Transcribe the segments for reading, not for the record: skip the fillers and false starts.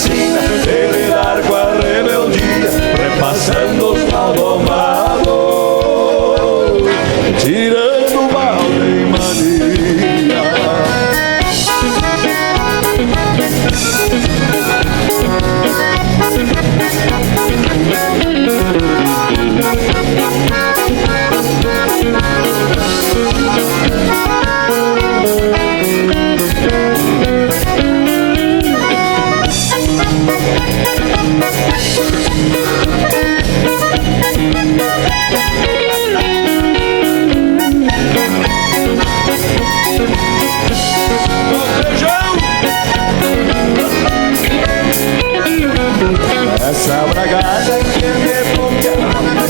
sina de lidar com a rebeldia, repassando os maldomados, tirando o balde e mania. Essa bragada que me bombeava,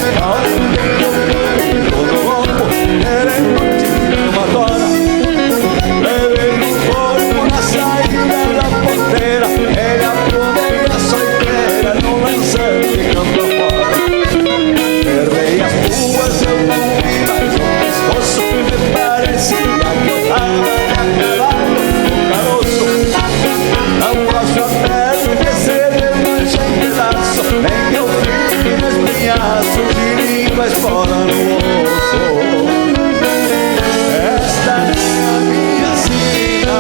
todo louco, era em uma tora. Levei no corpo na saída da porteira, ele aprovei a solteira no lançante campo fora. Fervei as ruas, eu não vi mais um pescoço, me parecia que eu tava agarrado no caroço. Não posso até descer em pedaço, nem eu fico nos pinhaços de línguas fora no osso. Esta é a minha sina,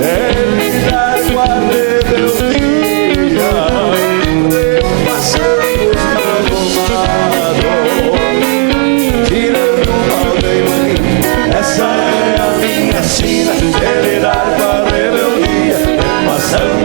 de lidar com a rebeldia, repassando os maldomados, tirando o mal da imania. Essa é a minha sina, de lidar com a rebeldia, repassando